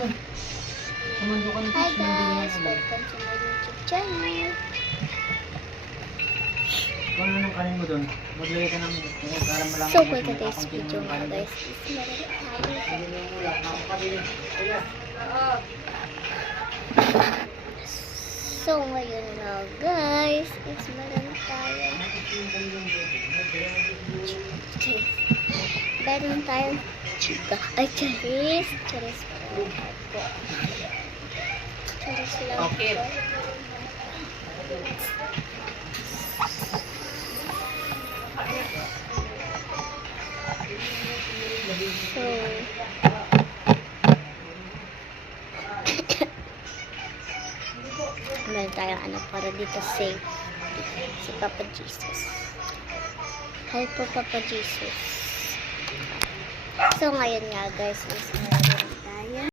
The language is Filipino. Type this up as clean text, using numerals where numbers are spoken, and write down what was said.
doon. Sumundo ka na. Hi guys, welcome to my YouTube channel. Kung ano nung kanin mo doon, maglagay ka ng para malaman. So for today's video mga guys, is So ngayon na guys, it's meron tayong chika. Ay, charis. Charis po. Charis lang Okay. po. So, meron tayong ano para dito si Papa Jesus. Hi po Papa Jesus. So ngayon nga guys is meron